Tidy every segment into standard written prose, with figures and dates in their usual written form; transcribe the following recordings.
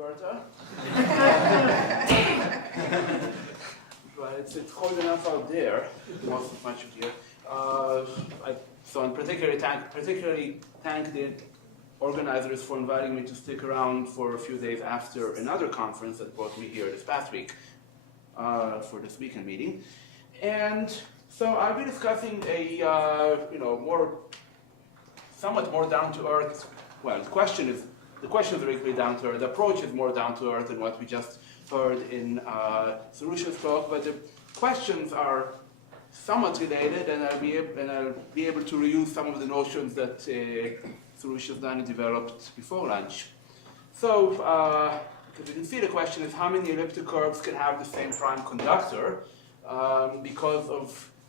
Alberta. But it's cold enough out there, much of here. So I'm particularly thank the organizers for inviting me to stick around for a few days after another conference that brought me here this past week for this weekend meeting. And so I'll be discussing a somewhat more down to earth. Well, the question is very down to earth. The approach is more down to earth than what we just heard in Sarusha's talk, but the questions are somewhat related, and I'll be able to reuse some of the notions that Sarusha's done and developed before lunch. So, because you can see the question is how many elliptic curves can have the same prime conductor? Because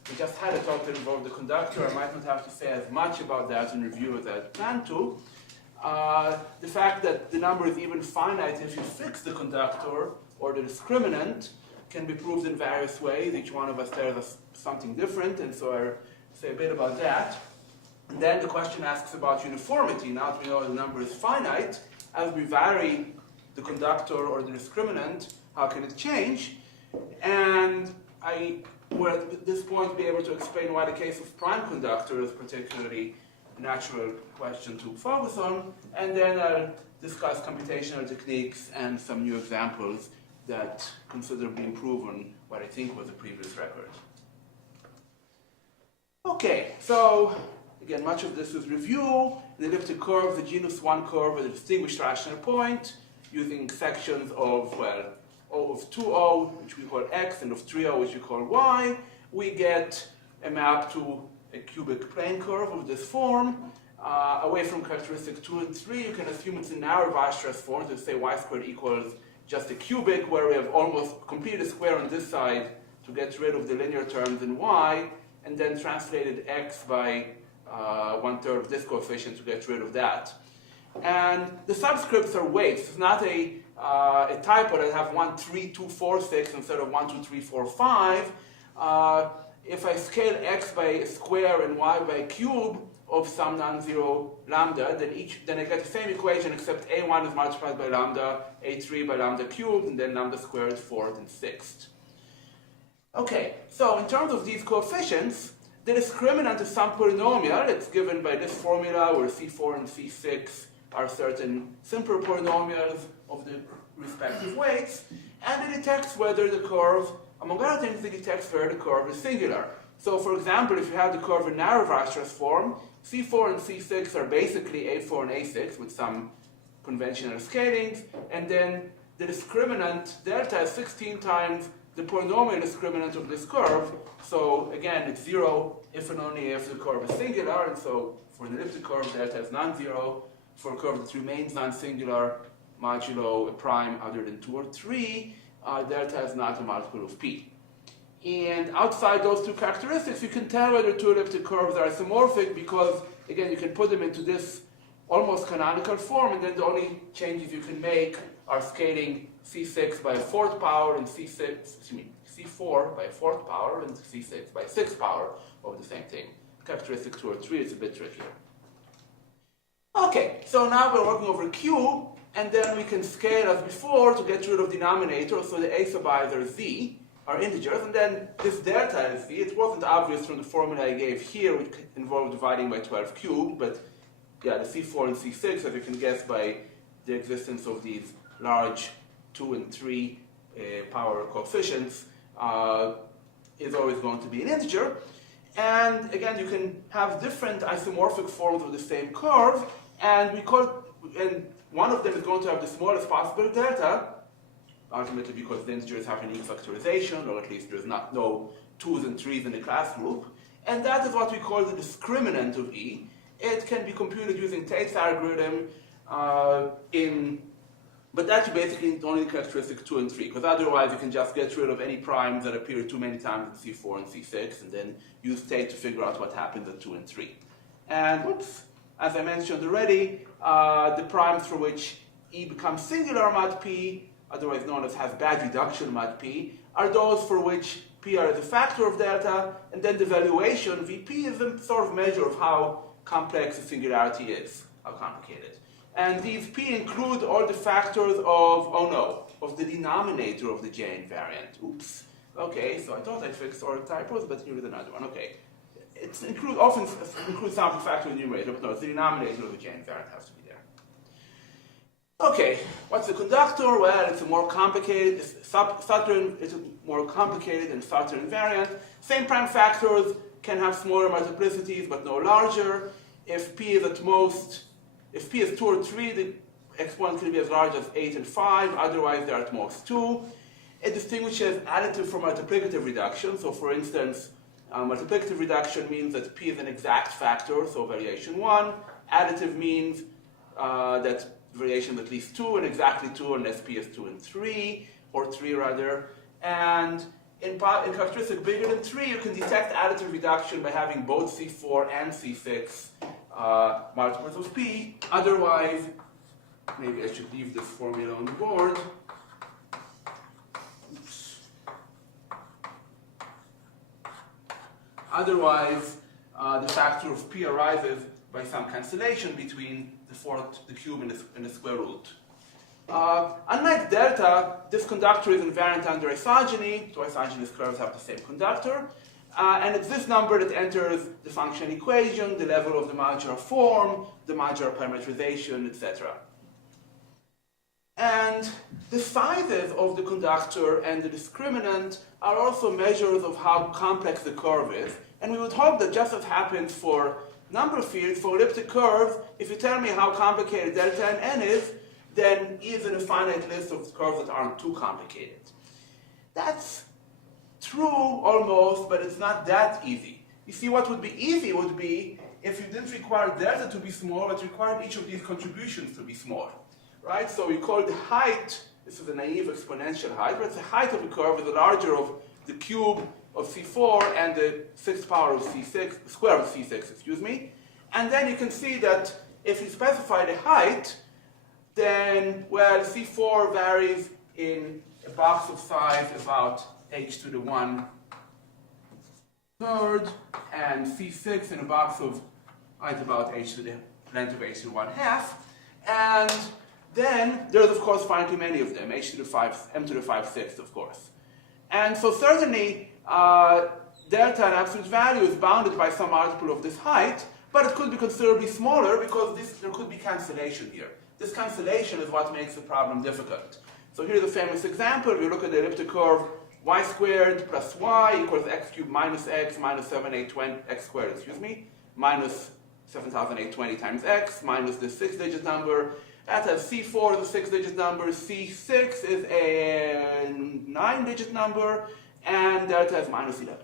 we just had a talk that involved the conductor, I might not have to say as much about that in review as I planned to. The fact that the number is even finite if you fix the conductor or the discriminant can be proved in various ways. Each one of us tells us something different, and so I'll say a bit about that. And then the question asks about uniformity. Now that we know the number is finite, as we vary the conductor or the discriminant, how can it change? And I will at this point be able to explain why the case of prime conductor is particularly a natural question to focus on, and then I'll discuss computational techniques and some new examples that considerably improve on what I think was the previous record. Okay, so again, much of this is review. An elliptic curve, the genus 1 curve with a distinguished rational point, using sections of, well, O of 2O, which we call X, and of 3O, which we call Y, we get a map to a cubic plane curve of this form. Away from characteristic 2 and 3, you can assume it's a narrow Weierstrass form, so say y squared equals just a cubic, where we have almost completed a square on this side to get rid of the linear terms in y, and then translated x by 1/3 of this coefficient to get rid of that. And the subscripts are weights. It's not a typo that have 1, 3, 2, 4, 6 instead of 1, 2, 3, 4, 5. If I scale x by a square and y by a cube of some non-zero lambda, then I get the same equation except a1 is multiplied by lambda, a3 by lambda cubed, and then lambda squared is 4th and 6th. Okay, so in terms of these coefficients, the discriminant is some polynomial. It's given by this formula where C4 and C6 are certain simpler polynomials of the respective weights, and it detects whether the curve, among other things, it detects whether the curve is singular. So for example, if you have the curve in narrow Weierstrass form, C4 and C6 are basically A4 and A6 with some conventional scalings, and then the discriminant delta is 16 times the polynomial discriminant of this curve. So again, it's 0 if and only if the curve is singular, and so for an elliptic curve, delta is non-zero. For a curve that remains non-singular, modulo a prime other than 2 or 3, delta is not a multiple of p. And outside those two characteristics, you can tell whether two elliptic curves are isomorphic because, again, you can put them into this almost canonical form, and then the only changes you can make are scaling C6 by a 4th power and C4 by a 4th power and C6 by a 6th power of the same thing. Characteristic 2 or 3 is a bit trickier. Okay, so now we're working over Q, and then we can scale as before to get rid of denominator, so the a sub i's are z, are integers, and then this delta is z. It wasn't obvious from the formula I gave here, which involved dividing by 12 cubed, but yeah, the C4 and C6, as you can guess by the existence of these large 2 and 3 power coefficients, is always going to be an integer. And again, you can have different isomorphic forms of the same curve, and one of them is going to have the smallest possible delta, ultimately because the integers have unique factorization, or at least there's no 2s and 3s in the class group. And that is what we call the discriminant of E. It can be computed using Tate's algorithm, but that's basically only characteristic 2 and 3, because otherwise you can just get rid of any primes that appear too many times in C4 and C6, and then use Tate to figure out what happens at 2 and 3. And as I mentioned already, the primes for which E becomes singular mod P, otherwise known as has bad reduction mod P, are those for which PR is a factor of delta, and then the valuation, VP, is a sort of measure of how complex the singularity is, how complicated. And these P include all the factors of, oh no, of the denominator of the J invariant. Oops. Okay, so I thought I fixed all the typos, but here is another one. Okay. It often includes sample factor in the numerator, but no, it's the denominator of the J invariant has to be there. Okay, what's the conductor? Well, it's a more complicated, it's a more complicated and subtle invariant. Same prime factors can have smaller multiplicities, but no larger. If P is at most, if P is 2 or 3, the exponent can be as large as 8 and 5, otherwise they're at most 2. It distinguishes additive from multiplicative reduction. So for instance, multiplicative reduction means that P is an exact factor, so variation 1. Additive means that variation is at least 2 and exactly 2 unless P is 2 and 3, or 3 rather. And in characteristic bigger than 3, you can detect additive reduction by having both C4 and C6 multiples of P. Otherwise, maybe I should leave this formula on the board. Oops. Otherwise, the factor of P arises by some cancellation between the cube and the square root. Unlike delta, this conductor is invariant under isogeny, so isogenous curves have the same conductor. And it's this number that enters the function equation, the level of the modular form, the modular parametrization, etc. And the sizes of the conductor and the discriminant are also measures of how complex the curve is. And we would hope that just as happens for number fields, for elliptic curves, if you tell me how complicated delta and n is, then E is in a finite list of curves that aren't too complicated. That's true almost, but it's not that easy. You see, what would be easy would be if you didn't require delta to be small, but required each of these contributions to be small, right? So we call the height, this is a naive exponential height, but the height of the curve is the larger of the cube of C4 and the sixth power of C6, square of C6, excuse me. And then you can see that if you specify the height, then, well, C4 varies in a box of size about h to the 1/3, and C6 in a box of height about h to the length of h to the 1/2. And then there's, of course, finitely many of them, h to the 5, m to the 5/6, of course. And so certainly, delta in absolute value is bounded by some multiple of this height, but it could be considerably smaller because there could be cancellation here. This cancellation is what makes the problem difficult. So here's a famous example. We look at the elliptic curve y squared plus y equals x cubed minus x minus 7,820, x squared, excuse me, minus 7,820 times x minus the 6-digit number. That has C4 is a 6-digit number, C6 is a 9-digit number, and delta is minus 11.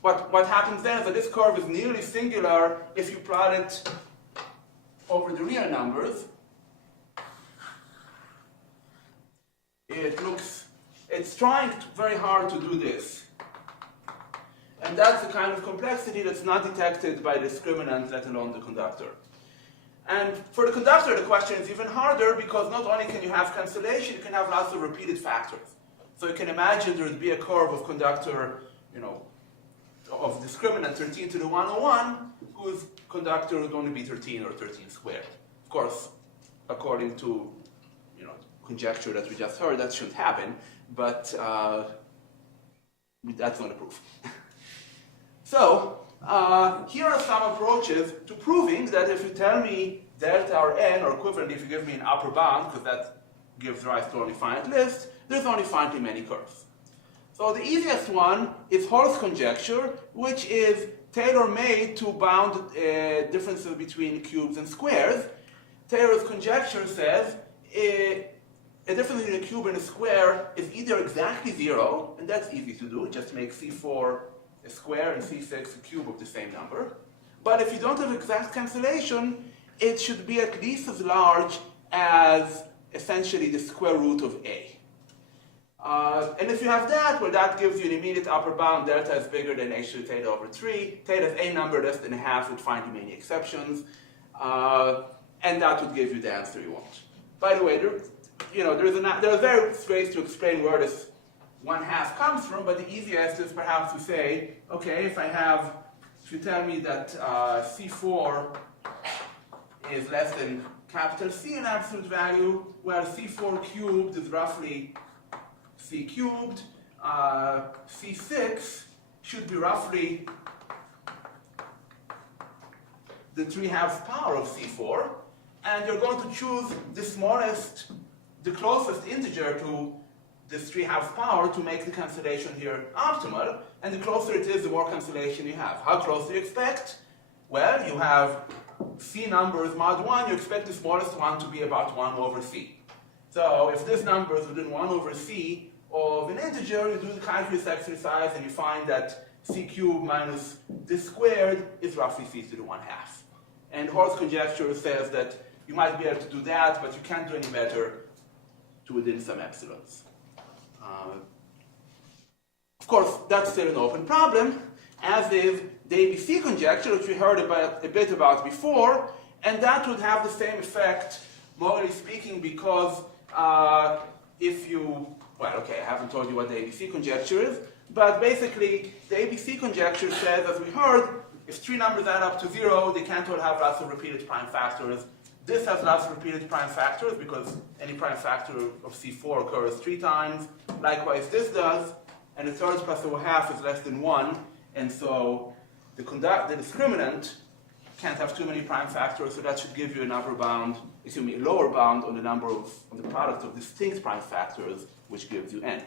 What happens then is that this curve is nearly singular if you plot it over the real numbers. It's trying very hard to do this. And that's the kind of complexity that's not detected by the discriminant, let alone the conductor. And for the conductor, the question is even harder because not only can you have cancellation, you can have lots of repeated factors. So you can imagine there would be a curve of conductor, of discriminant 13 to the 101, whose conductor would only be 13 or 13 squared. Of course, according to conjecture that we just heard, that shouldn't happen, but that's not a proof. So here are some approaches to proving that if you tell me delta or n, or equivalent if you give me an upper bound, because that gives rise to only finite list, there's only finitely many curves. So the easiest one is Hall's conjecture, which is tailor-made to bound differences between cubes and squares. Taylor's conjecture says a difference between a cube and a square is either exactly 0, and that's easy to do, just make C4 a square and C6 a cube of the same number. But if you don't have exact cancellation, it should be at least as large as essentially the square root of A. And if you have that, well, that gives you an immediate upper bound. Delta is bigger than h to the theta over 3. Theta is a number less than a half with finitely many exceptions. And that would give you the answer you want. By the way, there are various ways to explain where this 1/2 comes from, but the easiest is perhaps to say, okay, if you tell me that C4 is less than capital C in absolute value, where C4 cubed is roughly C cubed. C6 should be roughly the 3/2 power of C4, and you're going to choose the smallest, the closest integer to this 3/2 power to make the cancellation here optimal, and the closer it is, the more cancellation you have. How close do you expect? Well, you have C numbers mod 1, you expect the smallest one to be about 1 over C. So if this number is within 1 over C of an integer, you do the calculus exercise and you find that C cubed minus this squared is roughly C to the 1/2. And Hall's conjecture says that you might be able to do that, but you can't do any better to within some epsilons. Of course, that's still an open problem, as is the ABC conjecture, which we heard a bit about before, and that would have the same effect, morally speaking, because if you, well, okay, I haven't told you what the ABC conjecture is, but basically, the ABC conjecture says, as we heard, if 3 numbers add up to 0, they can't all have lots of repeated prime factors. This has lots of repeated prime factors because any prime factor of C4 occurs 3 times. Likewise, this does, and the thirds plus a 1/2 is less than 1, and so the discriminant can't have too many prime factors, so that should give you a lower bound on the number of the product of distinct prime factors, which gives you n.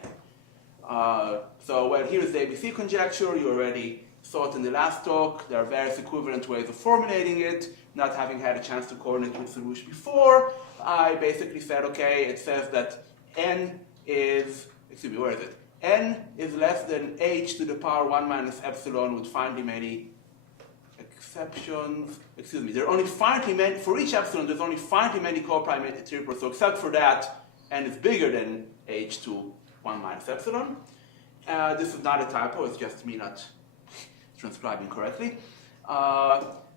So, well, here's the ABC conjecture. You already saw it in the last talk. There are various equivalent ways of formulating it. Not having had a chance to coordinate with Sarouche before, I basically said, okay, it says that n is, where is it? N is less than h to the power 1 minus epsilon with finitely many exceptions. There are only finitely many, for each epsilon, there's only finitely many co-prime triplets, so except for that, n is bigger than h to 1 minus epsilon. This is not a typo, it's just me not transcribing correctly.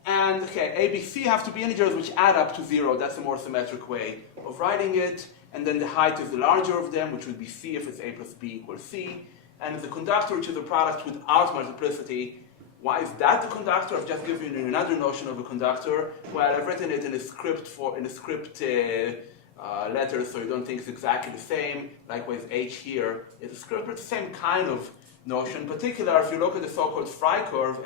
And okay, ABC have to be integers which add up to 0. That's a more symmetric way of writing it. And then the height is the larger of them, which would be C if it's A plus B equals C. And the conductor, which is a product without multiplicity. Why is that the conductor? I've just given you another notion of a conductor. Well, I've written it in a script letter, so you don't think it's exactly the same. Likewise, H here is a script, but it's the same kind of notion. In particular, if you look at the so-called Frey curve,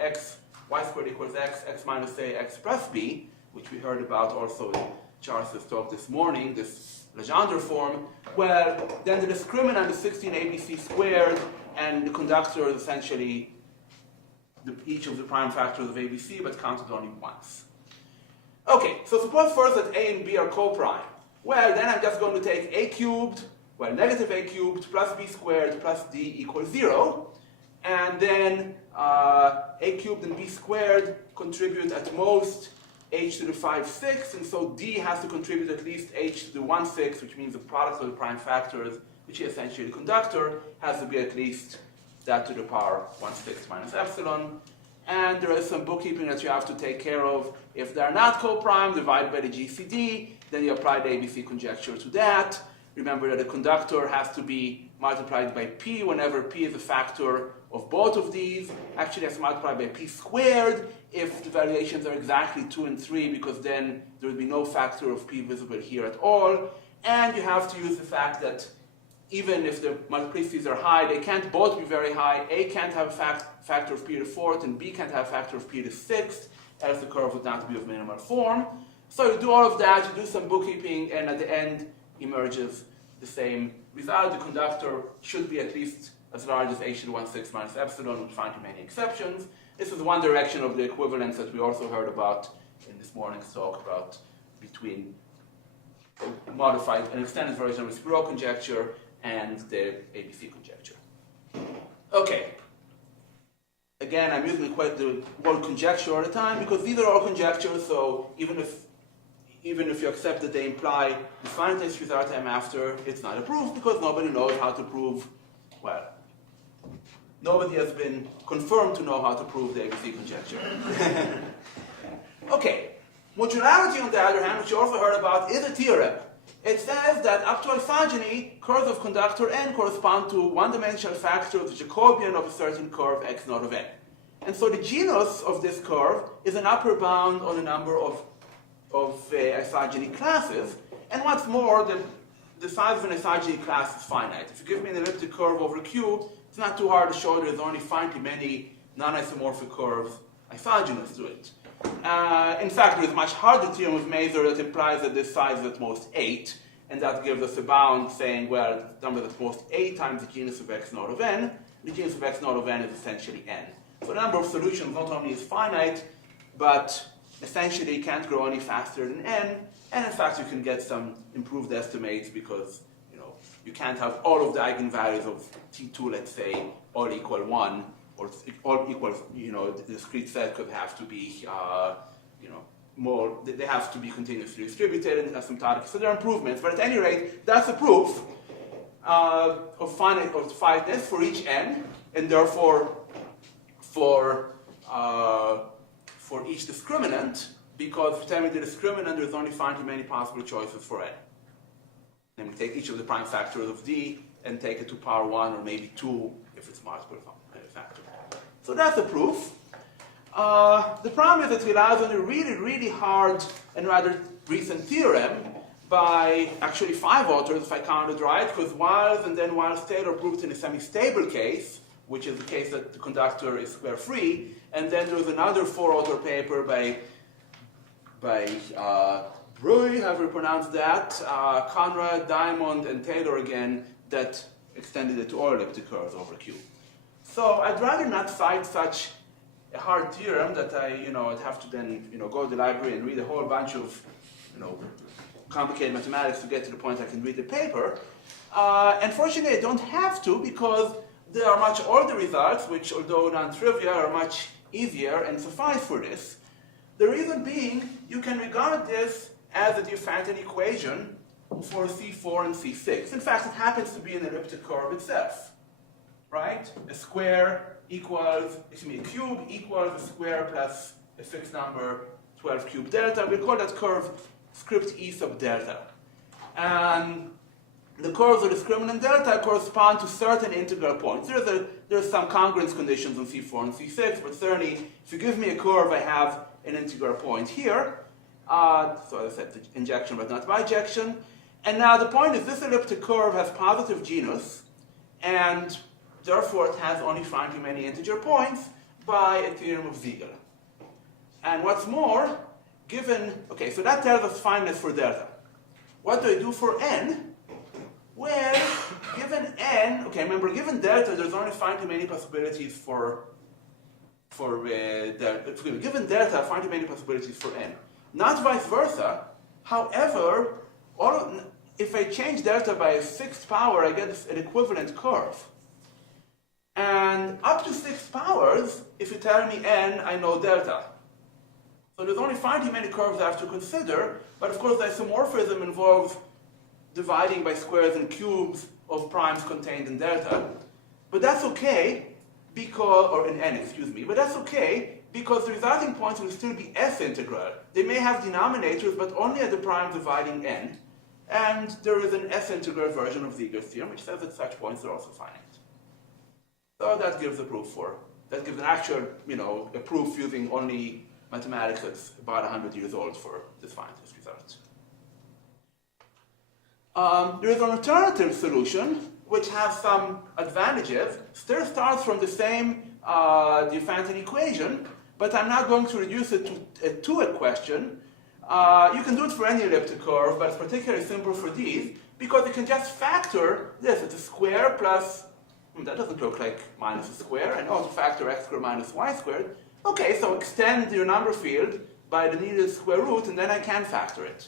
y squared equals x minus a, x plus b, which we heard about also in Charles's talk this morning, this Legendre form, well, then the discriminant is 16abc squared, and the conductor is essentially each of the prime factors of abc, but counted only once. Okay, so suppose first that a and b are co-prime. Well, then I'm just going to take a cubed, well, negative a cubed plus b squared plus d equals 0. And then a cubed and b squared contribute at most h to the 5/6, and so d has to contribute at least h to the 1/6, which means the product of the prime factors, which is essentially the conductor, has to be at least that to the power 1/6 minus epsilon. And there is some bookkeeping that you have to take care of. If they're not co-prime, divide by the GCD, then you apply the ABC conjecture to that. Remember that the conductor has to be multiplied by p whenever p is a factor of both of these. Actually, that's multiplied by p squared if the valuations are exactly 2 and 3, because then there would be no factor of p visible here at all. And you have to use the fact that even if the multiplicities are high, they can't both be very high. A can't have a factor of p to the 4th, and b can't have a factor of p to the 6th, else the curve would not be of minimal form. So you do all of that, you do some bookkeeping, and at the end emerges the same result. The conductor should be at least as large as h to the 1/6 minus epsilon, with finitely many exceptions. This is one direction of the equivalence that we also heard about in this morning's talk about between modified and extended version of the Spiro conjecture and the ABC conjecture. Okay. Again, I'm using quite the word conjecture all the time because these are all conjectures, so even if you accept that they imply the finiteness result I'm after, it's not a proof because nobody knows how to prove, well, nobody has been confirmed to know how to prove the ABC conjecture. Okay. Modularity, on the other hand, which you also heard about, is a theorem. It says that up to isogeny, curves of conductor n correspond to one-dimensional factor of the Jacobian of a certain curve x naught of n. And so the genus of this curve is an upper bound on a number of isogeny classes. And what's more, the size of an isogeny class is finite. If you give me an elliptic curve over Q, it's not too hard to show there's only finitely many non-isomorphic curves isogynous to it. In fact, there is a much harder theorem of Mazur that implies that this size is at most 8, and that gives us a bound saying, well, the number is at most 8 times the genus of x naught of n. The genus of x naught of n is essentially n. So the number of solutions not only is finite, but essentially can't grow any faster than n. And in fact, you can get some improved estimates because you can't have all of the eigenvalues of T2, let's say, all equal 1, or all equal, the discrete set could have to be, more, they have to be continuously distributed and asymptotic. So there are improvements, but at any rate, that's a proof of finiteness for each n, and therefore for each discriminant, because for determining the discriminant, there's only finitely many possible choices for n. And we take each of the prime factors of D and take it to power 1 or maybe 2 if it's multiple factor. So that's the proof. The problem is it relies on a really, really hard and rather recent theorem by actually 5 authors, if I counted right, because Wiles and then Wiles-Taylor proved it in a semi-stable case, which is the case that the conductor is square-free, and then there was another 4-author paper by Breuil, however you pronounce that, Conrad, Diamond, and Taylor again, that extended it to all elliptic curves over Q. So I'd rather not cite such a hard theorem that I'd have to then go to the library and read a whole bunch of complicated mathematics to get to the point I can read the paper. Unfortunately, I don't have to because there are much older results, which although non-trivial are much easier and suffice for this. The reason being, you can regard this as a Diophantine equation for C4 and C6. In fact, it happens to be an elliptic curve itself, right? A square equals, a cube equals a square plus a fixed number, 12 cube delta. We call that curve script E sub delta. And the curves of discriminant delta correspond to certain integral points. There's some congruence conditions on C4 and C6, but certainly if you give me a curve, I have an integral point here. So as I said, injection but not bijection. And now the point is this elliptic curve has positive genus, and therefore it has only finitely many integer points by a theorem of Siegel. And what's more, okay, so that tells us fineness for delta. What do I do for n? Well, given n, okay, remember, given delta, there's only finitely many possibilities for delta. Given delta, finitely many possibilities for n. Not vice versa. However, if I change delta by a 6th power, I get an equivalent curve. And up to 6 powers, if you tell me n, I know delta. So there's only finitely many curves I have to consider, but of course the isomorphism involves dividing by squares and cubes of primes contained in delta. But that's okay, or in n, excuse me, but that's okay, because the resulting points will still be S integral. They may have denominators, but only at the prime dividing n. And there is an S integral version of Siegel's theorem, which says that such points are also finite. So that gives a proof that gives an actual, a proof using only mathematics that's about 100 years old for this finiteness result. There is an alternative solution, which has some advantages. Still starts from the same Diophantine equation, but I'm now going to reduce it to a question. You can do it for any elliptic curve, but it's particularly simple for these, because you can just factor this. It's a square plus, that doesn't look like minus a square, and also factor x squared minus y squared. Okay, so extend your number field by the needed square root, and then I can factor it.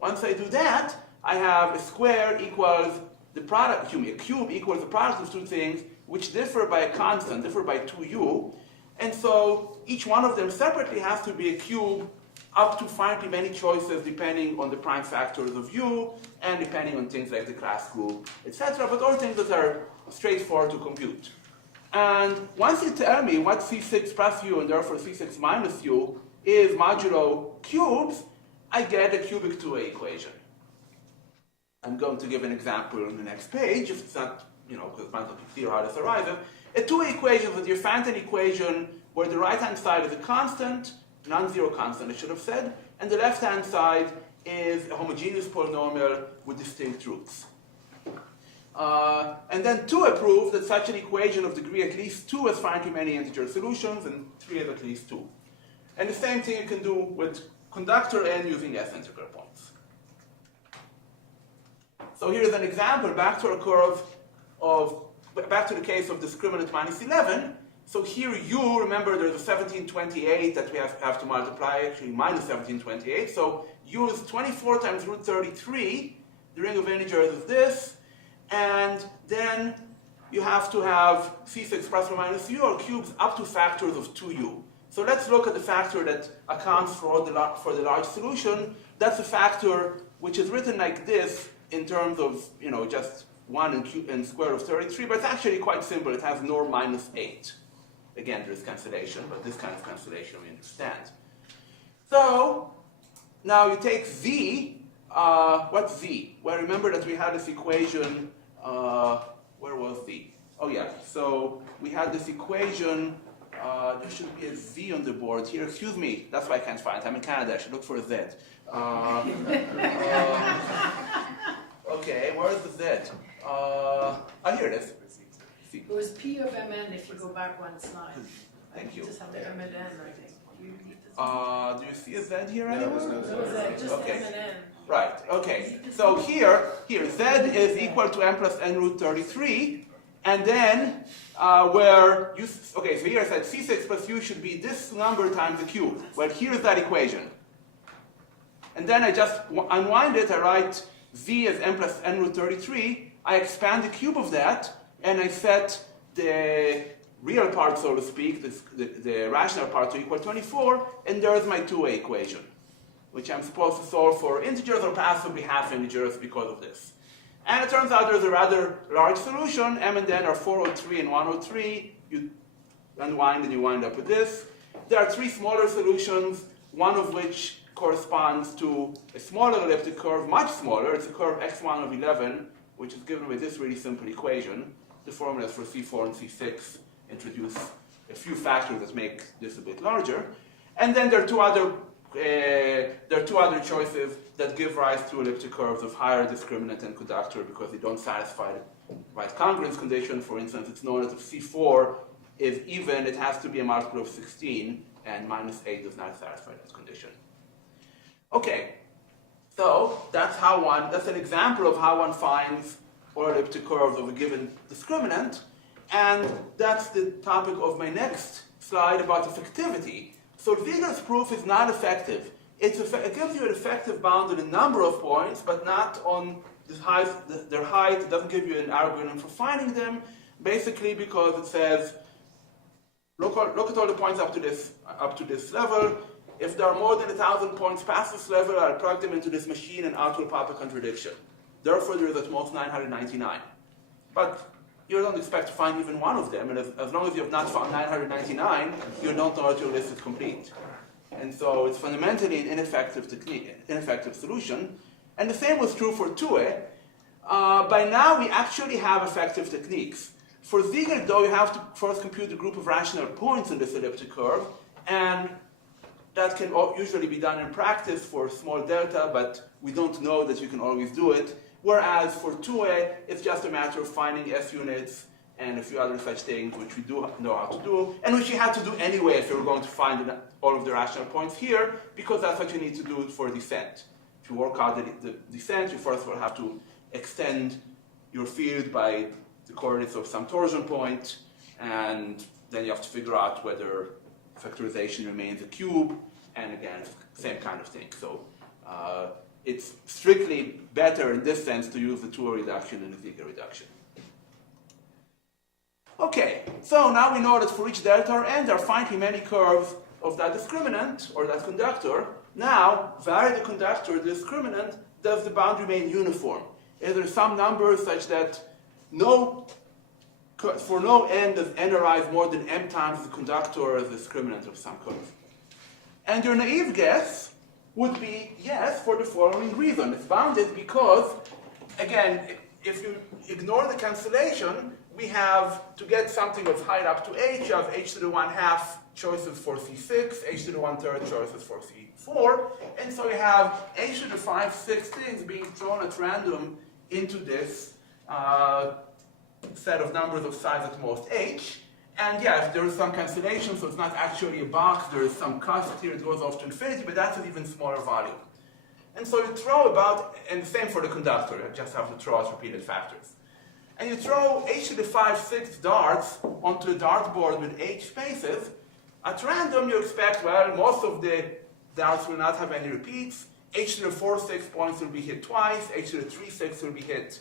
Once I do that, I have a square equals the product, a cube equals the product of two things, which differ by a constant, differ by 2u. And so each one of them separately has to be a cube up to finitely many choices depending on the prime factors of u and depending on things like the class group, etc. But all things that are straightforward to compute. And once you tell me what C6 plus u and therefore C6 minus u is modulo cubes, I get a cubic 2A equation. I'm going to give an example on the next page, if it's not, because it's not clear how this arises. A 2A equation is a Diophantine equation where the right-hand side is a constant, non-zero constant, I should have said, and the left-hand side is a homogeneous polynomial with distinct roots. And then 2 proved that such an equation of degree at least 2 has finitely many integer solutions, and 3 has at least 2. And the same thing you can do with conductor n using S integral points. So here's an example back to our curve back to the case of discriminant minus 11. So here u, remember there's a 1728 that we have to multiply, actually minus 1728. So u is 24 times root 33. The ring of integers is this. And then you have to have C6 plus or minus u or cubes up to factors of 2u. So let's look at the factor that accounts for the large solution. That's a factor which is written like this in terms of, just 1 and square root of 33, but it's actually quite simple. It has norm minus 8. Again, there's cancellation, but this kind of cancellation we understand. So now you take z. What's z? Well, remember that we had this equation. Where was z? Oh yeah. So we had this equation. There should be a z on the board here. Excuse me. That's why I can't find it. I'm in Canada. I should look for a z. Okay, where's the z? Here it is. It was P of Mn if you go back one slide. Thank you. Just have the M and N, I think. Do you see a z here anywhere? No, just Okay. M and N. Right, okay. So here, z is equal to m plus n root 33. And then, so here I said C6 plus u should be this number times the cube. Well, here's that equation. And then I just unwind it. I write z as m plus n root 33. I expand the cube of that, and I set the real part, so to speak, the rational part to equal 24, and there's my 2a equation, which I'm supposed to solve for integers or possibly half integers because of this. And it turns out there's a rather large solution. M and n are 403 and 103. You unwind and you wind up with this. There are 3 smaller solutions, one of which corresponds to a smaller elliptic curve, much smaller. It's a curve x1 of 11, which is given with this really simple equation. The formulas for C4 and C6 introduce a few factors that make this a bit larger. And then there are two other choices that give rise to elliptic curves of higher discriminant and conductor because they don't satisfy the right congruence condition. For instance, it's known that if C4 is even, it has to be a multiple of 16, and minus 8 does not satisfy that condition. Okay, so that's an example of how one finds all elliptic curves of a given discriminant, and that's the topic of my next slide about effectivity. So Wiegel's proof is not effective. It gives you an effective bound on a number of points, but not on their height. It doesn't give you an algorithm for finding them, basically because it says, look at all the points up to this level. If there are more than 1,000 points past this level, I'll plug them into this machine and out will pop a contradiction. Therefore, there is at most 999. But you don't expect to find even one of them, and as long as you have not found 999, you don't know that your list is complete. And so it's fundamentally an ineffective solution. And the same was true for 2a. By now, we actually have effective techniques. For Wiegel, though, you have to first compute the group of rational points in this elliptic curve, and that can usually be done in practice for small delta, but we don't know that you can always do it. Whereas for 2a, it's just a matter of finding S units and a few other such things which we do know how to do, and which you have to do anyway if you're going to find all of the rational points here, because that's what you need to do for descent. If you work out the descent, you first of all have to extend your field by the coordinates of some torsion point, and then you have to figure out whether factorization remains a cube, and again, same kind of thing. So it's strictly better in this sense to use the 2a reduction than the Wiegel reduction. Okay, so now we know that for each delta or n, there are finitely many curves of that discriminant, or that conductor. Now, vary the conductor, the discriminant, does the bound remain uniform? Is there some number such that for no n does n arise more than m times the conductor as the discriminant of some curve? And your naive guess would be yes, for the following reason. It's bounded because, again, if you ignore the cancellation, we have, to get something of height up to h, you have h to the 1/2 choices for C6, h to the 1/3 choices for C4, and so you have h to the 5/6 things being thrown at random into this set of numbers of size at most h. And yes, there is some cancellation, so it's not actually a box, there is some cost here, it goes off to infinity, but that's an even smaller volume. And so you throw about, and the same for the conductor, you just have to throw out repeated factors. And you throw h to the 5/6 darts onto a dartboard with h spaces. At random, you expect, well, most of the darts will not have any repeats. H to the 4/6 points will be hit twice, h to the 3/6 will be hit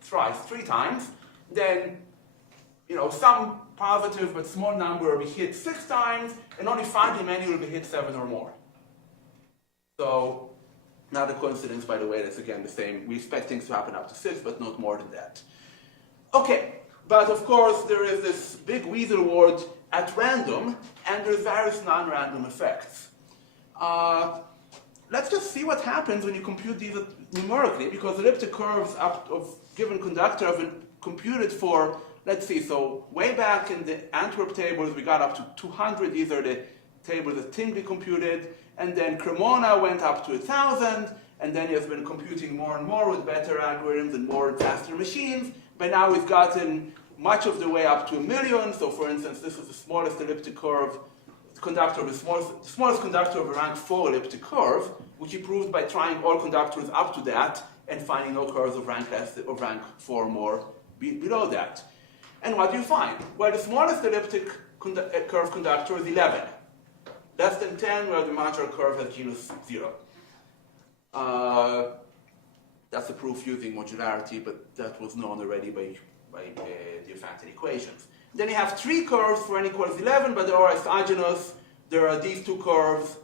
thrice, 3 times. Then, some positive but small number will be hit 6 times, and only finally many will be hit 7 or more. So, not a coincidence, by the way, that's again the same. We expect things to happen up to 6, but not more than that. Okay, but of course there is this big weasel word at random, and there's various non-random effects. Let's just see what happens when you compute these numerically, because elliptic curves of given conductor have been computed for, let's see, so way back in the Antwerp tables we got up to 200, these are the tables that Tingley computed, and then Cremona went up to 1,000, and then he has been computing more and more with better algorithms and more faster machines. By now we've gotten much of the way up to 1,000,000, so for instance this is the smallest elliptic curve, the smallest conductor of a rank 4 elliptic curve, which he proved by trying all conductors up to that and finding no curves of rank 4 or more below that. And what do you find? Well, the smallest elliptic curve conductor is 11. Less than 10, where the major curve has genus 0. That's a proof using modularity, but that was known already by the Diophantine equations. Then you have 3 curves for n equals 11, but they are isogynous. There are these 2 curves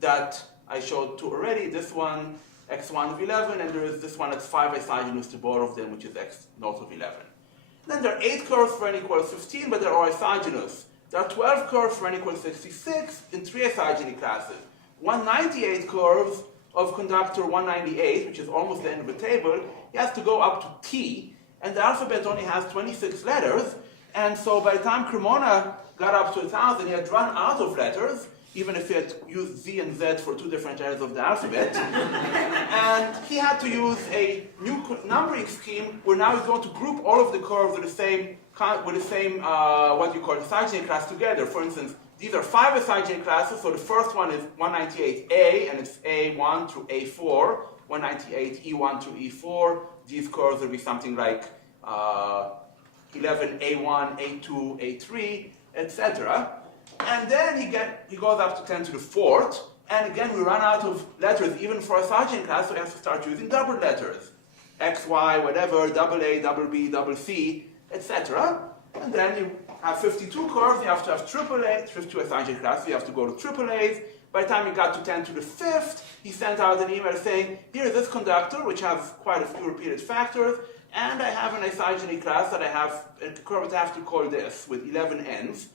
that I showed 2 already. This one, x1 of 11, and there is this one that's 5 isogynous to both of them, which is x0 of 11. Then there are 8 curves for n equals 15, but they are isogynous. There are 12 curves for n equals 66 in 3 isogeny classes. 198 curves of conductor 198, which is almost the end of the table, he has to go up to T, and the alphabet only has 26 letters, and so by the time Cremona got up to 1,000, he had run out of letters, even if he had used Z and Z for 2 different letters of the alphabet. And he had to use a new numbering scheme where now he's going to group all of the curves with the same what you call isogeny class together. For instance, these are 5 isogeny classes, so the first one is 198A, and it's A1 through A4, 198 E1 through E4. These curves will be something like 11 A1, A2, A3, etc. And then he goes up to 10 to the 4th, and again we run out of letters even for isogeny class, so he has to start using double letters. X, Y, whatever, double A, double B, double C, etc. And then you have 52 curves, you have to have triple A, 52 isogeny classes, you have to go to triple A's. By the time he got to 10 to the 5th, he sent out an email saying, here is this conductor, which has quite a few repeated factors, and I have an isogeny class that I have, a curve that I have to call this, with 11 ends.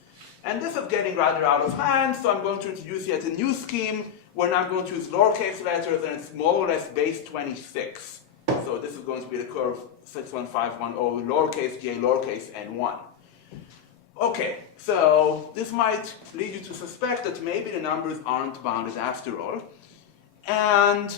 And this is getting rather out of hand, so I'm going to introduce yet a new scheme. We're now going to use lowercase letters, and it's more or less base 26. So this is going to be the curve 61510, lowercase j, lowercase n1. Okay, so this might lead you to suspect that maybe the numbers aren't bounded after all. And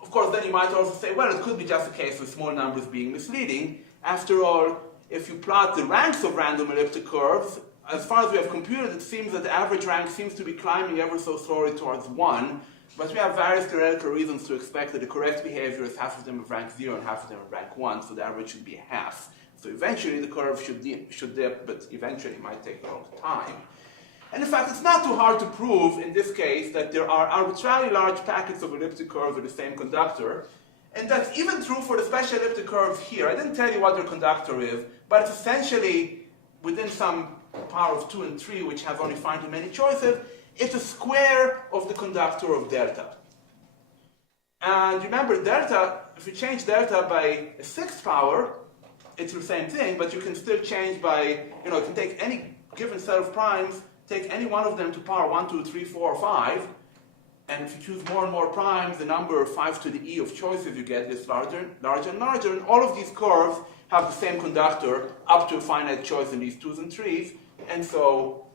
of course, then you might also say, well, it could be just a case of small numbers being misleading. After all, if you plot the ranks of random elliptic curves, as far as we have computed, it seems that the average rank seems to be climbing ever so slowly towards 1, but we have various theoretical reasons to expect that the correct behavior is half of them of rank 0 and half of them of rank 1, so the average should be a half. So eventually the curve should dip, but eventually it might take a long time. And in fact, it's not too hard to prove in this case that there are arbitrarily large packets of elliptic curves with the same conductor, and that's even true for the special elliptic curves here. I didn't tell you what their conductor is, but it's essentially within some power of 2 and 3, which have only finitely many choices. It's a square of the conductor of delta. And remember, delta, if you change delta by a 6th power, it's the same thing, but you can still change by, you can take any given set of primes, take any one of them to power 1, 2, 3, 4, or 5, And if you choose more and more primes, the number 5 to the e of choices you get is larger and larger. And all of these curves have the same conductor up to a finite choice in these 2s and 3s. And so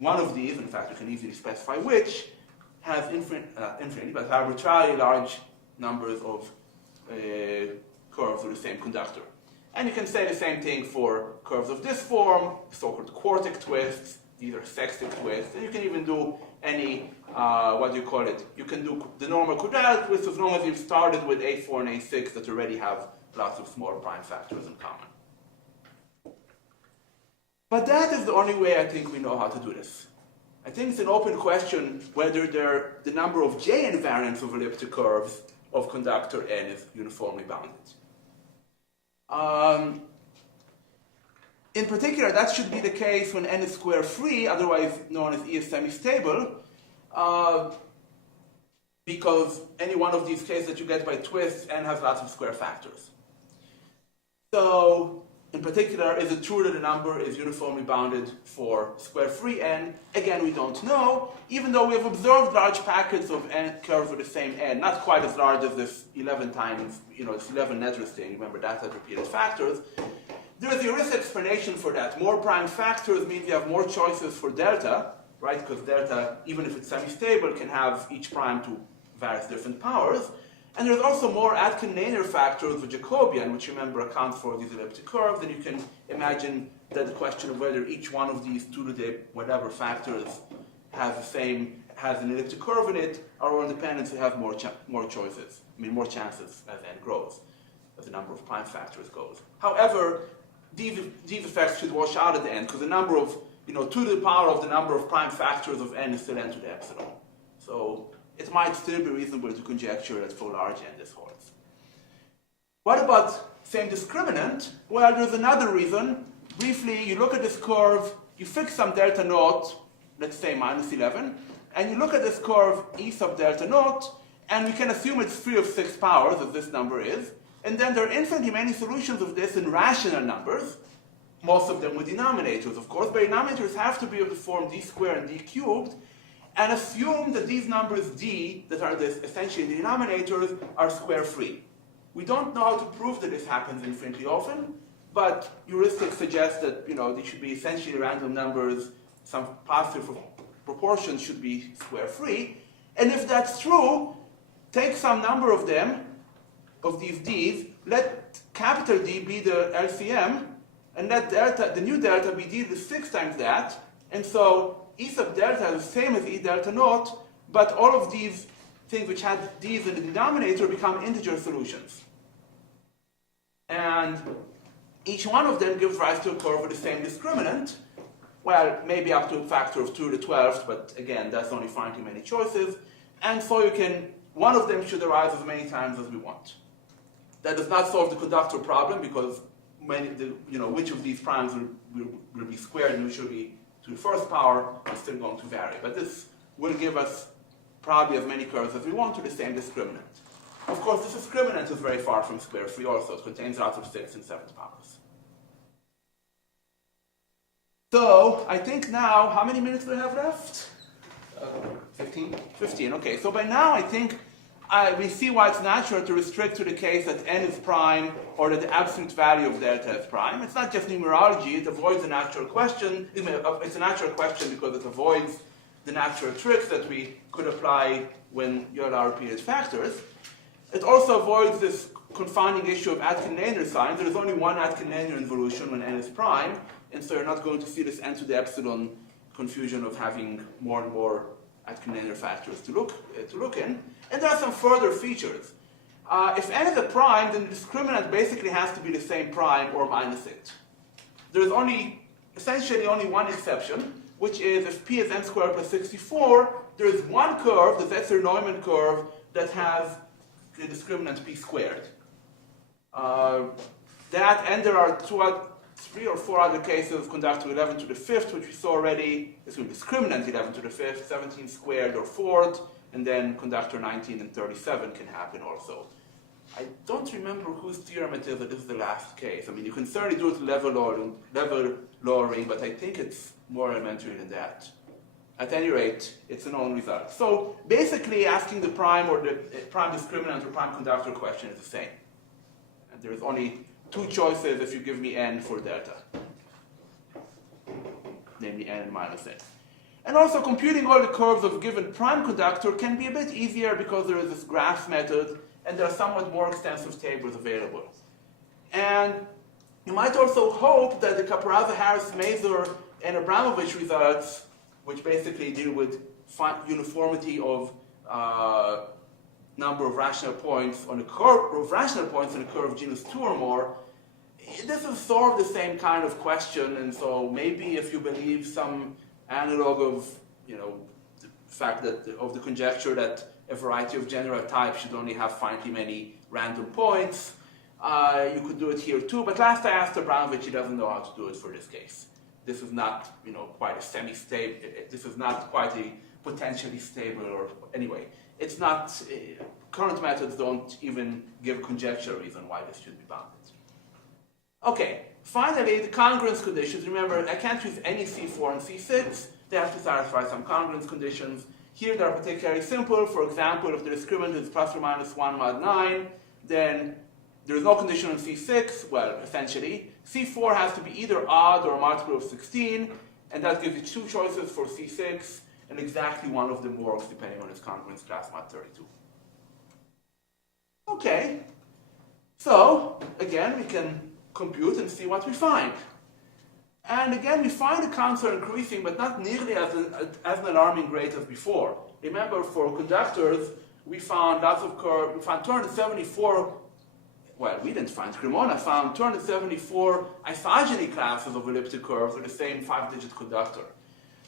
one of these, in fact, you can easily specify which, has infinitely, but arbitrarily large numbers of curves with the same conductor. And you can say the same thing for curves of this form, so-called quartic twists. These are sextic twists. And you can even do any, what do you call it? You can do the normal quadratic twist as long as you've started with A4 and A6 that already have lots of small prime factors in common. But that is the only way I think we know how to do this. I think it's an open question whether the number of J invariants of elliptic curves of conductor n is uniformly bounded. In particular, that should be the case when n is square free, otherwise known as E is semi-stable, because any one of these cases that you get by twists, n has lots of square factors. So, in particular, is it true that a number is uniformly bounded for square free n? Again, we don't know, even though we have observed large packets of n curves with the same n, not quite as large as this 11 times, this 11 Nedrus thing. Remember, that has repeated factors. There is a heuristic explanation for that. More prime factors means you have more choices for delta, right? Because delta, even if it's semi-stable, can have each prime to various different powers. And there's also more Atkin-Naner factors with Jacobian, which remember accounts for these elliptic curves. And you can imagine that the question of whether each one of these 2 to the whatever factors has an elliptic curve in it are all independent, so you have more choices. More chances as n grows, as the number of prime factors goes. However, these effects should wash out at the end, because the number of, 2 to the power of the number of prime factors of n is still n to the epsilon. So it might still be reasonable to conjecture that for large n this holds. What about same discriminant? Well, there's another reason. Briefly, you look at this curve, you fix some delta naught, let's say minus 11, and you look at this curve E sub delta naught, and we can assume it's free of 6 powers, as this number is. And then there are infinitely many solutions of this in rational numbers, most of them with denominators, of course, but denominators have to be of the form d squared and d cubed, and assume that these numbers d, that are essentially the denominators, are square free. We don't know how to prove that this happens infinitely often, but heuristics suggest that they should be essentially random numbers, some positive proportions should be square free, and if that's true, take some number of them, of these d's, let capital D be the LCM, and let the new delta be d to the 6 times that, and so E sub delta is the same as E delta naught, but all of these things which had d's in the denominator become integer solutions. And each one of them gives rise to a curve with the same discriminant, well, maybe up to a factor of 2 to the 12th, but again, that's only finitely many choices, and so one of them should arise as many times as we want. That does not solve the conductor problem, because which of these primes will be squared and which will be to the first power is still going to vary. But this will give us probably as many curves as we want to the same discriminant. Of course, this discriminant is very far from square free also. It contains lots of 6 and 7 powers. So I think now, how many minutes do we have left? 15? 15, okay. So by now I think we see why it's natural to restrict to the case that n is prime or that the absolute value of delta is prime. It's not just numerology, it avoids a natural question. It's a natural question because it avoids the natural tricks that we could apply when you allow repeated factors. It also avoids this confounding issue of Atkin-Naner signs. There is only one Atkin-Naner involution when n is prime, and so you're not going to see this n to the epsilon confusion of having more and more Atkin-Naner factors to look in. And there are some further features. If n is a prime, then the discriminant basically has to be the same prime or minus it. There's essentially only one exception, which is if p is n squared plus 64, there is one curve, the Setzer-Neumann curve, that has the discriminant p squared. And there are 3 or 4 other cases of conductor 11 to the 5th, which we saw already. This will be discriminant 11 to the 5th, 17 squared or 4th, and then conductor 19 and 37 can happen also. I don't remember whose theorem it is that this is the last case. I mean, you can certainly do it level lowering, but I think it's more elementary than that. At any rate, it's a known result. So basically asking the prime or the prime discriminant or prime conductor question is the same. And there's only two choices if you give me n for delta, namely n minus n. And also computing all the curves of a given prime conductor can be a bit easier because there is this graph method and there are somewhat more extensive tables available. And you might also hope that the Caporazza, Harris, Mazur, and Abramovich results, which basically deal with uniformity of number of rational points on a curve, of rational points on a curve genus 2 or more, this is sort of the same kind of question, and so maybe if you believe some analog of, the fact that of the conjecture that a variety of general types should only have finitely many random points, you could do it here too. But last I asked Abramovich, he doesn't know how to do it for this case. This is not, quite a semi-stable. This is not quite a potentially stable, or anyway, it's not. Current methods don't even give conjecture reason why this should be bounded. Okay, finally, the congruence conditions. Remember, I can't use any C4 and C6. They have to satisfy some congruence conditions. Here, they are particularly simple. For example, if the discriminant is plus or minus 1 mod 9, then there is no condition on C6. Well, essentially, C4 has to be either odd or a multiple of 16, and that gives you two choices for C6, and exactly one of them works depending on its congruence class mod 32. Okay, so again, we can compute and see what we find. And again, we find the counts are increasing, but not nearly as an alarming rate as before. Remember, for conductors, we found lots of curves. We found 274. Well, we didn't find. Cremona found 274 isogeny classes of elliptic curves with the same 5-digit conductor.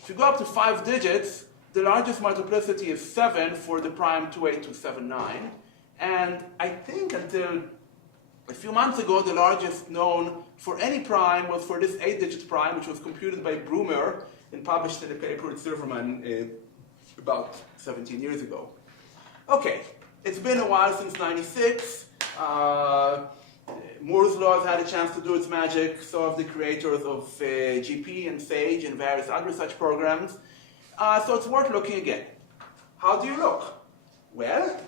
If you go up to 5 digits, the largest multiplicity is 7 for the prime 28279. And I think until a few months ago, the largest known for any prime was for this 8-digit prime, which was computed by Brumer and published in a paper with Silverman about 17 years ago. Okay, it's been a while since 96. Moore's law has had a chance to do its magic, so have the creators of GP and Sage and various other such programs. So it's worth looking again. How do you look? Well,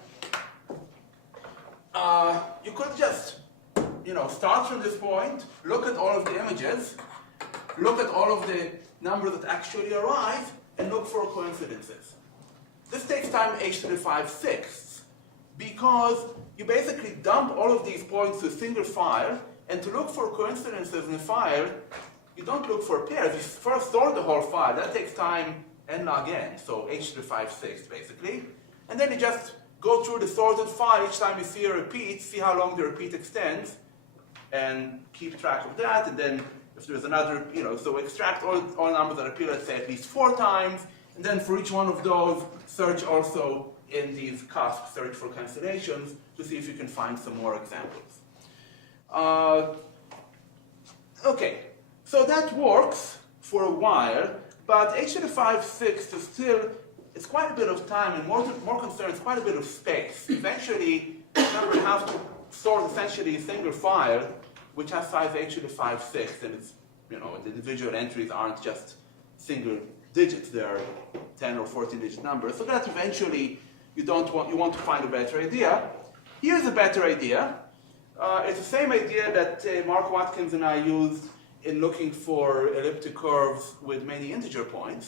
you could just start from this point, look at all of the images, look at all of the numbers that actually arrive, and look for coincidences. This takes time h to the 5/6, because you basically dump all of these points to a single file, and to look for coincidences in a file, you don't look for pairs. You first sort the whole file. That takes time n log n, so h to the 5/6 basically. And then you just go through the sorted file each time you see a repeat, see how long the repeat extends, and keep track of that. And then if there's another, so extract all numbers that appear, let's say, at least 4 times. And then for each one of those, search also in these cusps, search for cancellations to see if you can find some more examples. Okay, so that works for a while, but h to the 5/6 is still, it's quite a bit of time, and more concerned, it's quite a bit of space. Eventually, remember, you have to sort essentially a single file, which has size h to the 5/6, and it's, the individual entries aren't just single digits, they're 10 or 14 digit numbers, so that eventually you want to find a better idea. Here's a better idea. It's the same idea that Mark Watkins and I used in looking for elliptic curves with many integer points.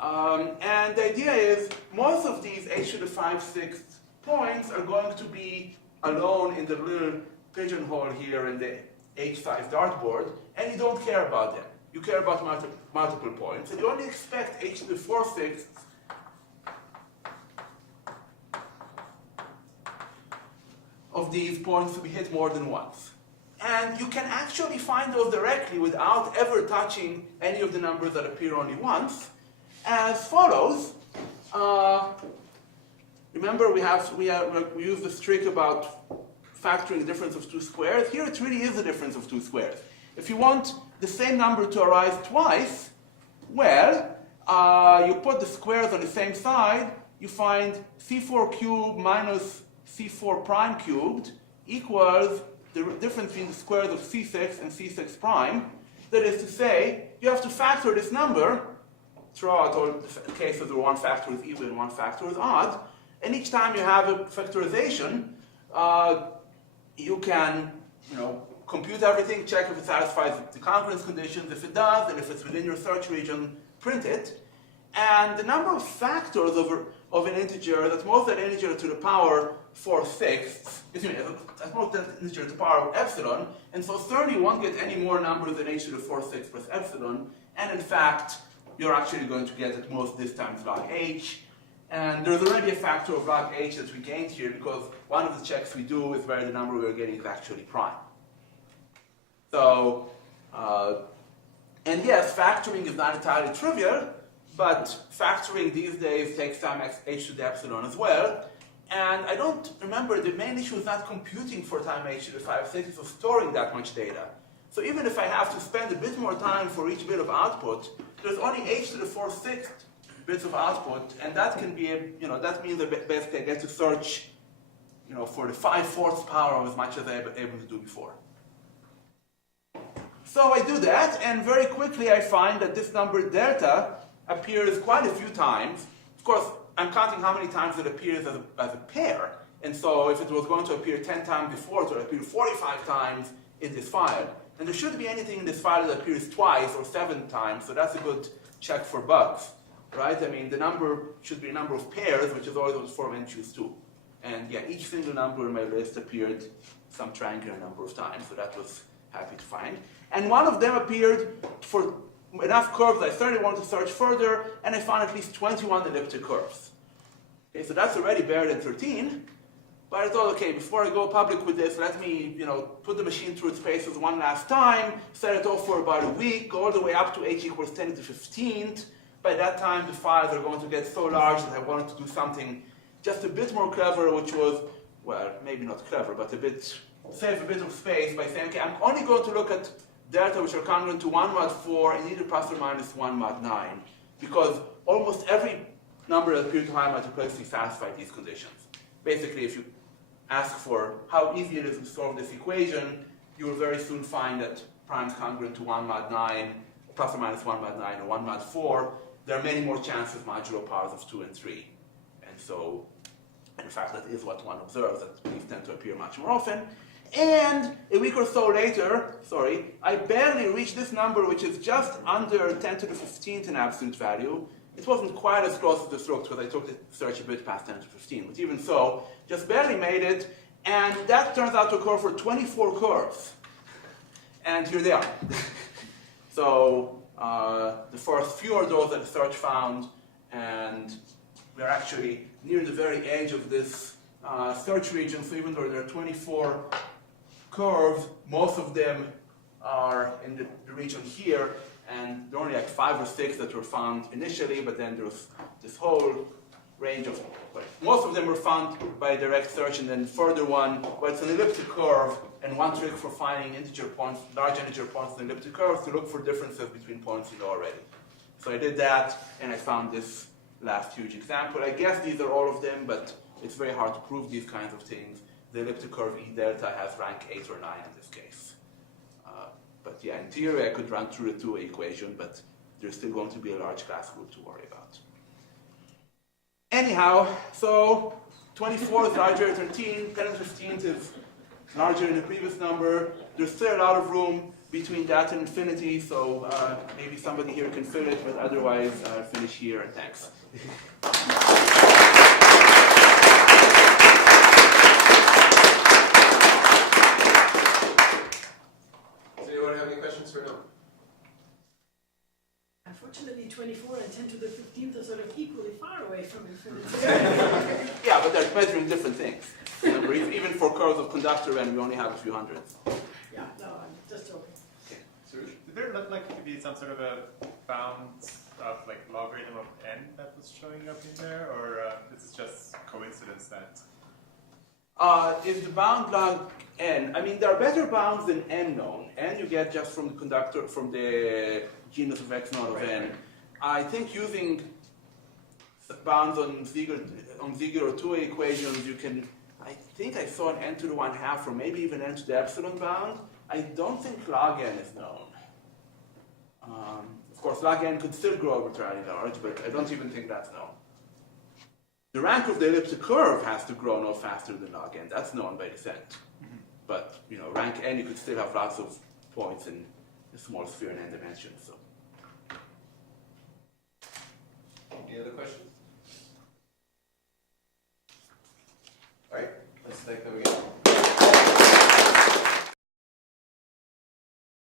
And the idea is most of these h to the 5/6 points are going to be alone in the little pigeonhole here in the h-size dartboard, and you don't care about them. You care about multiple points, and you only expect h to the 4/6 of these points to be hit more than once. And you can actually find those directly without ever touching any of the numbers that appear only once, as follows. Remember, we use this trick about factoring the difference of 2 squares. Here it really is a difference of 2 squares. If you want the same number to arise twice, well, you put the squares on the same side, you find c4 cubed minus c4 prime cubed equals the difference between the squares of c6 and c6 prime. That is to say, you have to factor this number throw out all the cases where one factor is even and one factor is odd. And each time you have a factorization, you can, compute everything, check if it satisfies the congruence conditions. If it does, and if it's within your search region, print it. And the number of factors of an integer, that's most that integer to the power 4/6, that's most that integer to the power of epsilon. And so certainly you won't get any more numbers than h to the 4/6 plus epsilon. And in fact, you're actually going to get at most this times log h. And there's already a factor of log h that we gained here because one of the checks we do is where the number we're getting is actually prime. So, and yes, factoring is not entirely trivial, but factoring these days takes time h to the epsilon as well. And I don't remember, the main issue is not computing for time h to the 5/6, it's storing that much data. So even if I have to spend a bit more time for each bit of output, there's only h to the 4/6 bits of output, and that can be, that means that basically I get to search, for the 5/4 power of as much as I was able to do before. So I do that, and very quickly I find that this number delta appears quite a few times. Of course, I'm counting how many times it appears as a pair, and so if it was going to appear 10 times before, it would appear 45 times in this file. And there shouldn't be anything in this file that appears twice or 7 times, so that's a good check for bugs, right? I mean, the number should be a number of pairs, which is always what form n choose 2. And yeah, each single number in my list appeared some triangular number of times, so that was happy to find. And one of them appeared for enough curves I certainly wanted to search further, and I found at least 21 elliptic curves. Okay, so that's already better than 13. But I thought, okay, before I go public with this, let me, put the machine through its paces one last time, set it off for about a week, go all the way up to h equals 10 to the 15th. By that time, the files are going to get so large that I wanted to do something just a bit more clever, which was, well, maybe not clever, but save a bit of space by saying, okay, I'm only going to look at delta which are congruent to 1 mod 4 and either plus or minus 1 mod 9, because almost every number that appears to high multiplicity satisfies these conditions. Basically, if you ask for how easy it is to solve this equation, you will very soon find that prime is congruent to 1 mod 9, plus or minus 1 mod 9, or 1 mod 4. There are many more chances modulo powers of 2 and 3. And so, in fact, that is what one observes, that these tend to appear much more often. And a week or so later, I barely reached this number, which is just under 10 to the 15th in absolute value. It wasn't quite as close as this looked, because I took the search a bit past 10 to 15. But even so, just barely made it. And that turns out to occur for 24 curves. And here they are. So the first few are those that the search found. And we're actually near the very edge of this search region. So even though there are 24 curves, most of them are in the region here, and there are only like 5 or 6 that were found initially, but then there's this whole range of, most of them were found by direct search, and then further one, but it's an elliptic curve, and one trick for finding integer points, large integer points in elliptic curves, to look for differences between points you know already. So I did that, and I found this last huge example. I guess these are all of them, but it's very hard to prove these kinds of things. The elliptic curve E delta has rank 8 or 9 in this case. But yeah, in theory I could run through the 2A equation, but there's still going to be a large class group to worry about. Anyhow, so 24 is larger than 13, 10 and 15 is larger than the previous number. There's still a lot of room between that and infinity, so maybe somebody here can fill it, but otherwise I'll finish here, and thanks. Or no? Unfortunately, 24 and 10 to the 15th are sort of equally far away from infinity. Yeah, but they're measuring different things. Remember, even for curves of conductor, when we only have a few hundreds. Yeah, no, I'm just joking. Okay. So did there look like to be some sort of a bound of like logarithm of n that was showing up in there, or this is just coincidence that? Is the bound log n? I mean, there are better bounds than n known. N you get just from the conductor, from the genus of x naught of n. I think using bounds on Ziegler or 2A equations, you can. I think I saw an n to the 1/2, or maybe even n to the epsilon bound. I don't think log n is known. Of course, log n could still grow arbitrarily large, but I don't even think that's known. The rank of the elliptic curve has to grow no faster than log n. That's known by descent. But rank n, you could still have lots of points in a small sphere in n dimensions. So. Any other questions?